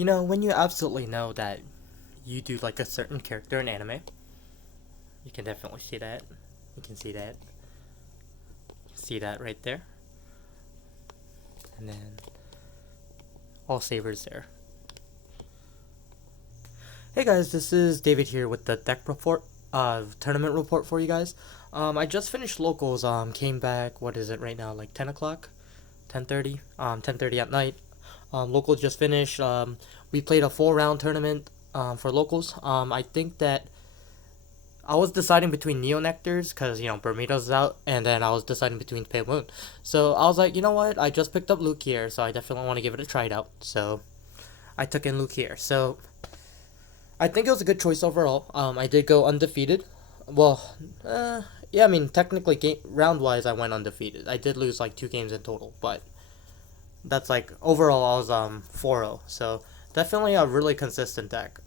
You know, when you absolutely know that you do like a certain character in anime, you can definitely see that. You can see that. See that right there. And then all sabers there. Hey guys, this is David here with the deck report, tournament report for you guys. I just finished locals. Came back. What is it right now? Like 10 o'clock, 10:30. 10:30 at night. Locals just finished. We played a 4 round tournament. For locals. I think that I was deciding between Neo Nectars because Bermuda's out, and then I was deciding between Pale Moon. So I was like, you know what? I just picked up Lukier, so I definitely want to give it a try out. So I took in Lukier. So I think it was a good choice overall. I did go undefeated. Well, yeah, I mean, technically, round wise, I went undefeated. I did lose like 2 games in total, but that's like overall, I was 4-0. So definitely a really consistent deck.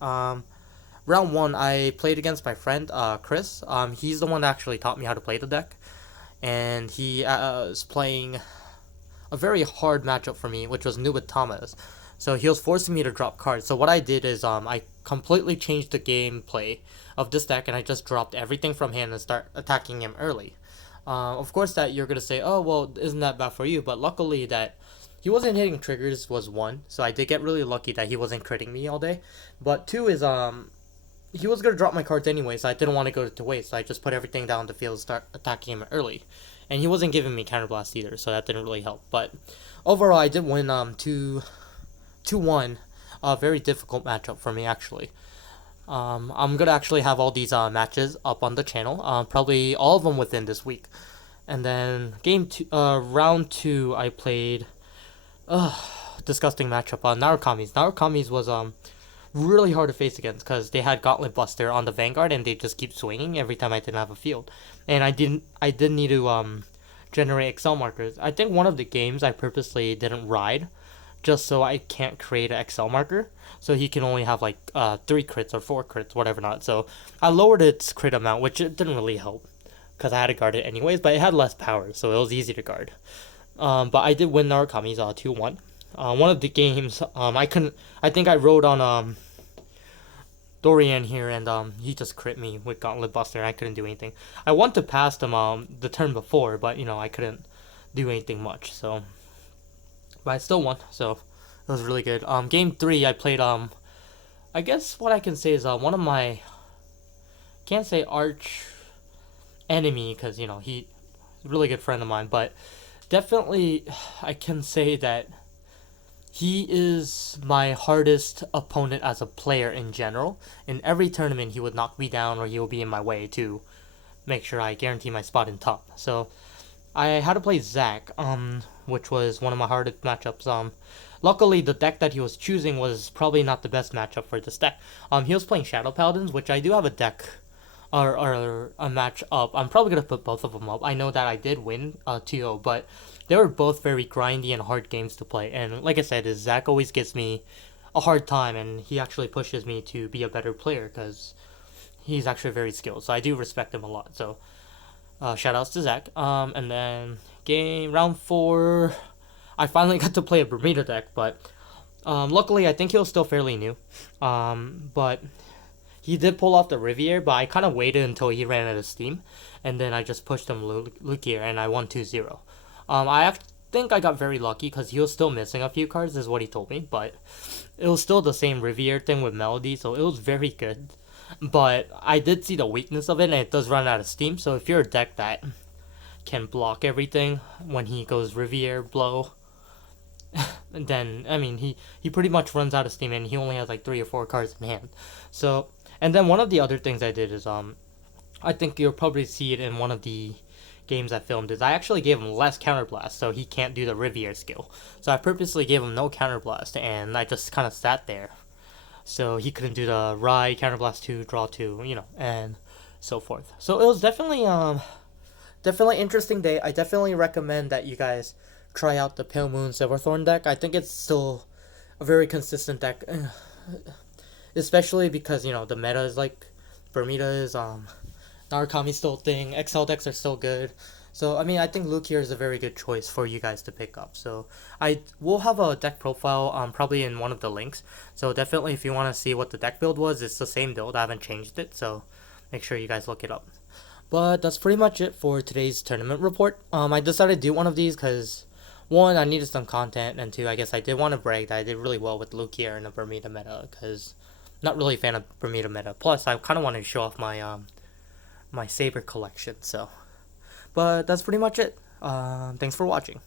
Round one, I played against my friend Chris. He's the one that actually taught me how to play the deck, and he was playing a very hard matchup for me, which was Nubatama's. So he was forcing me to drop cards. So what I did is I completely changed the gameplay of this deck, and I just dropped everything from hand and start attacking him early. Of course, that you're gonna say, oh well, isn't that bad for you? But luckily that he wasn't hitting triggers was one, so I did get really lucky that he wasn't critting me all day. But two is he was gonna drop my cards anyway, so I didn't want to go to waste. So I just put everything down the field, and start attacking him early, and he wasn't giving me counterblast either, so that didn't really help. But overall, I did win 2-1. A very difficult matchup for me actually. I'm gonna actually have all these matches up on the channel, probably all of them within this week. And then round two, I played disgusting matchup on Narukami's. Narukami's was really hard to face against because they had Gauntlet Buster on the Vanguard and they just keep swinging every time I didn't have a field, and I did need to generate Excel markers. I think one of the games I purposely didn't ride just so I can't create an Excel marker, so he can only have like 3 crits or 4 crits, whatever not. So I lowered its crit amount, which it didn't really help because I had to guard it anyways, but it had less power, so it was easy to guard. But I did win Narukami's 2-1. One of the games, I couldn't. I think I rode on Dorian here, and he just crit me with Gauntlet Buster, and I couldn't do anything. I wanted to pass him the turn before, but I couldn't do anything much. So, but I still won. So it was really good. Game three, I played I guess what I can say is one of my, can't say arch enemy because he's a really good friend of mine, but definitely I can say that he is my hardest opponent as a player in general. In every tournament, he would knock me down or he will be in my way to make sure I guarantee my spot in top. So I had to play Zach, which was one of my hardest matchups. Luckily, the deck that he was choosing was probably not the best matchup for this deck. He was playing Shadow Paladins, which I do have a deck or a match up. I'm probably gonna put both of them up. I know that I did win 2-0, but they were both very grindy and hard games to play. And like I said, is Zach always gives me a hard time, and he actually pushes me to be a better player because he's actually very skilled. So I do respect him a lot. So shout outs to Zach. And then round four, I finally got to play a Bermuda deck, but luckily I think he was still fairly new. But he did pull off the Riviere, but I kind of waited until he ran out of steam, and then I just pushed him Lukier, and I won 2-0. I think I got very lucky because he was still missing a few cards, is what he told me, but it was still the same Riviere thing with Melody, so it was very good. But I did see the weakness of it, and it does run out of steam, so if you're a deck that can block everything when he goes Riviere blow, then, I mean, he pretty much runs out of steam, and he only has like 3 or 4 cards in hand. So, and then one of the other things I did is, I think you'll probably see it in one of the games I filmed, is I actually gave him less counterblast, so he can't do the Riviere skill. So I purposely gave him no counterblast, and I just kind of sat there, so he couldn't do the ride, counterblast 2, draw 2, and so forth. So it was definitely interesting day. I definitely recommend that you guys try out the Pale Moon Silverthorn deck. I think it's still a very consistent deck, especially because the meta is like Bermuda is Narukami's still a thing. XL decks are still good. So I mean, I think Luke here is a very good choice for you guys to pick up. So I will have a deck profile probably in one of the links. So definitely if you want to see what the deck build was, it's the same build. I haven't changed it, so make sure you guys look it up. But that's pretty much it for today's tournament report. I decided to do one of these because one, I needed some content, and two, I guess I did want to brag that I did really well with Luke here in the Bermuda meta because not really a fan of Bermuda meta. Plus, I kind of wanted to show off my saber collection. So, but that's pretty much it. Thanks for watching.